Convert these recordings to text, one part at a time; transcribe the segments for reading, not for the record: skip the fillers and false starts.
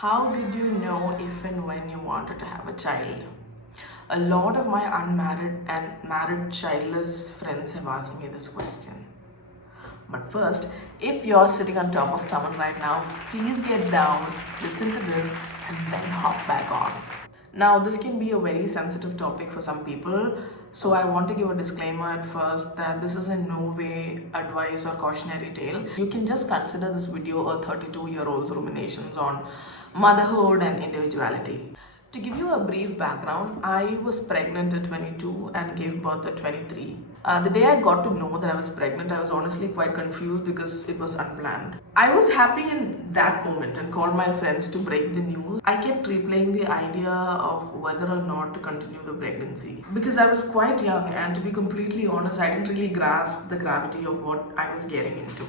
How did you know if and when you wanted to have a child? A lot of my unmarried and married childless friends have asked me this question. But first, if you're sitting on top of someone right now, please get down, listen to this, and then hop back on. Now, this can be a very sensitive topic for some people, so I want to give a disclaimer at first that this is in no way advice or cautionary tale. You can just consider this video a 32-year-old's ruminations on motherhood and individuality. To give you a brief background, I was pregnant at 22 and gave birth at 23. The day I got to know that I was pregnant, I was honestly quite confused because it was unplanned. I was happy in that moment and called my friends to break the news. I kept replaying the idea of whether or not to continue the pregnancy because I was quite young, and to be completely honest, I didn't really grasp the gravity of what I was getting into.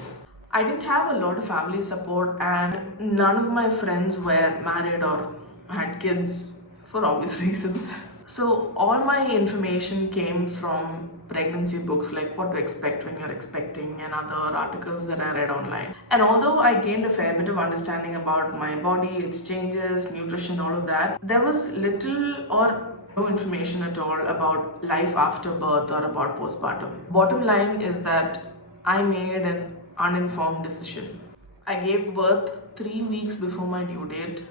I didn't have a lot of family support, and none of my friends were married or had kids for obvious reasons. So, all my information came from pregnancy books like What to Expect When You're Expecting and other articles that I read online. And although I gained a fair bit of understanding about my body, its changes, nutrition, all of that, there was little or no information at all about life after birth or about postpartum. Bottom line is that I made an uninformed decision. I gave birth 3 weeks before my due date,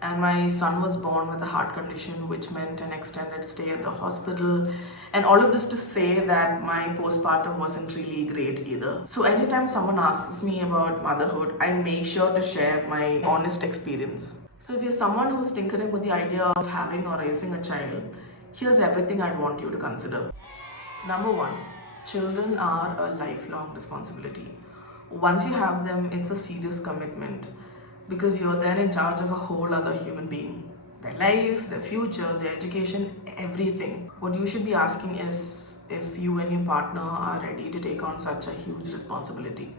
and my son was born with a heart condition, which meant an extended stay at the hospital. And all of this to say that my postpartum wasn't really great either. So, anytime someone asks me about motherhood, I make sure to share my honest experience. So, if you're someone who's tinkering with the idea of having or raising a child, here's everything I'd want you to consider. Number one, children are a lifelong responsibility. Once you have them, it's a serious commitment because you're then in charge of a whole other human being. Their life, their future, their education, everything. What you should be asking is if you and your partner are ready to take on such a huge responsibility.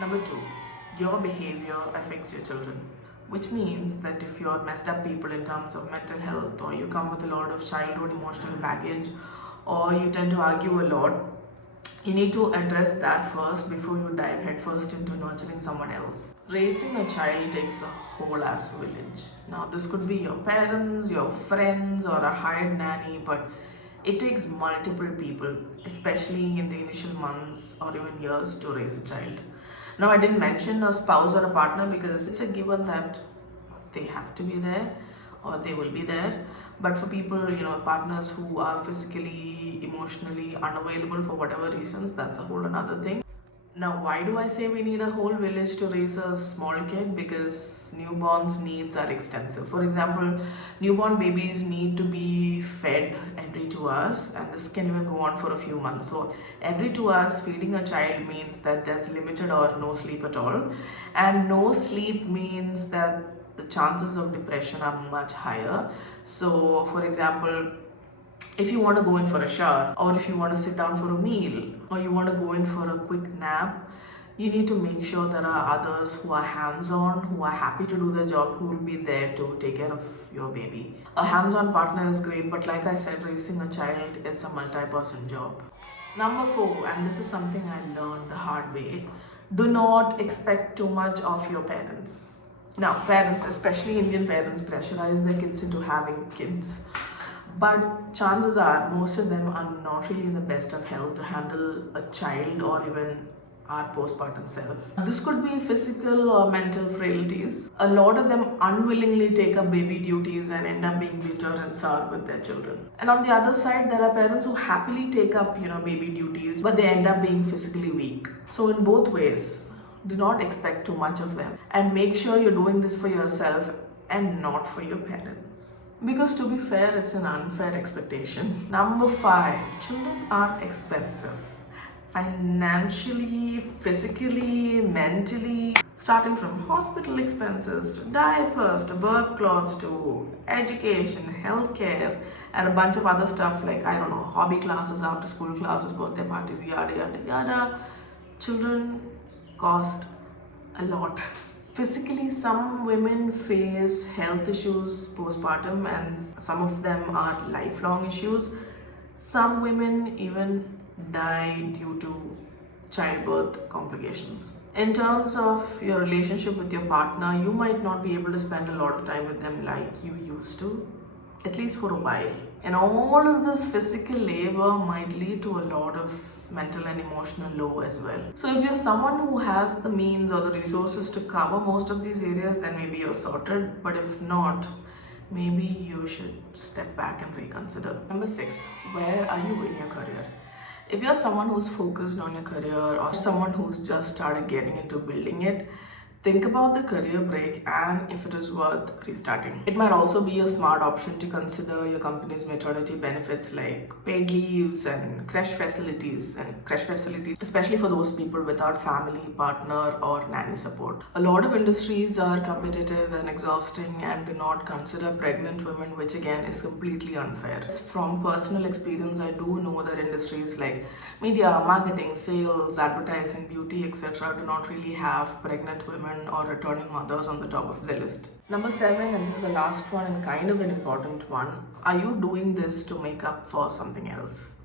Number two, your behavior affects your children, which means that if you're messed up people in terms of mental health, or you come with a lot of childhood emotional baggage, or you tend to argue a lot, you need to address that first before you dive headfirst into nurturing someone else. Raising a child takes a whole ass village. Now, this could be your parents, your friends, or a hired nanny, but it takes multiple people, especially in the initial months or even years, to raise a child. Now, I didn't mention a spouse or a partner because it's a given that they have to be there or they will be there. But for people, partners who are physically, emotionally unavailable for whatever reasons, that's a whole another thing. Now, why do I say we need a whole village to raise a small kid? Because newborns' needs are extensive. For example, newborn babies need to be fed every 2 hours, and this can even go on for a few months. So, every 2 hours, feeding a child means that there's limited or no sleep at all, and no sleep means that the chances of depression are much higher. So, for example, if you want to go in for a shower, or if you want to sit down for a meal, or you want to go in for a quick nap, you need to make sure there are others who are hands on, who are happy to do the job, who will be there to take care of your baby. A hands on partner is great, but like I said, raising a child is a multi person job. Number four, and this is something I learned the hard way, do not expect too much of your parents. Now, parents, especially Indian parents, pressurize their kids into having kids. But chances are most of them are not really in the best of health to handle a child or even our postpartum self. This could be physical or mental frailties. A lot of them unwillingly take up baby duties and end up being bitter and sour with their children. And on the other side, there are parents who happily take up, baby duties, but they end up being physically weak. So in both ways, do not expect too much of them and make sure you're doing this for yourself and not for your parents. Because to be fair, it's an unfair expectation. Number five, children are expensive. Financially, physically, mentally, starting from hospital expenses to diapers to birth clothes to education, healthcare, and a bunch of other stuff like, I don't know, hobby classes, after school classes, birthday parties, yada yada yada. Children cost a lot. Physically, some women face health issues postpartum, and some of them are lifelong issues. Some women even die due to childbirth complications. In terms of your relationship with your partner, you might not be able to spend a lot of time with them like you used to, at least for a while. And all of this physical labor might lead to a lot of mental and emotional low as well. So if you're someone who has the means or the resources to cover most of these areas, then maybe you're sorted. But if not, maybe you should step back and reconsider. Number 6, where are you in your career? If you're someone who's focused on your career or someone who's just started getting into building it, think about the career break and if it is worth restarting. It might also be a smart option to consider your company's maternity benefits like paid leaves and creche facilities, especially for those people without family, partner, or nanny support. A lot of industries are competitive and exhausting and do not consider pregnant women, which again is completely unfair. From personal experience, I do know that industries like media, marketing, sales, advertising, beauty, etc. do not really have pregnant women or returning mothers on the top of the list. Number 7, and this is the last one and kind of an important one, are you doing this to make up for something else?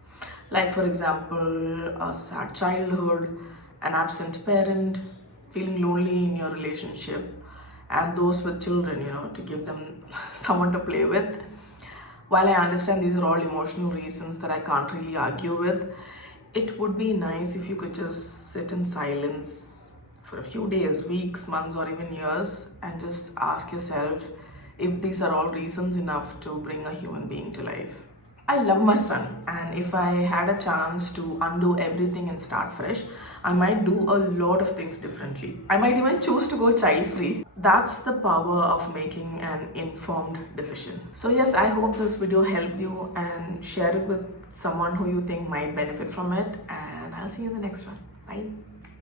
Like, for example, a sad childhood, an absent parent, feeling lonely in your relationship, and those with children, to give them someone to play with. While I understand these are all emotional reasons that I can't really argue with, it would be nice if you could just sit in silence for a few days, weeks, months, or even years and just ask yourself if these are all reasons enough to bring a human being to life. I love my son, and if I had a chance to undo everything and start fresh, I might do a lot of things differently. I might even choose to go child free. That's the power of making an informed decision. So, yes, I hope this video helped you, and share it with someone who you think might benefit from it. And I'll see you in the next one. Bye.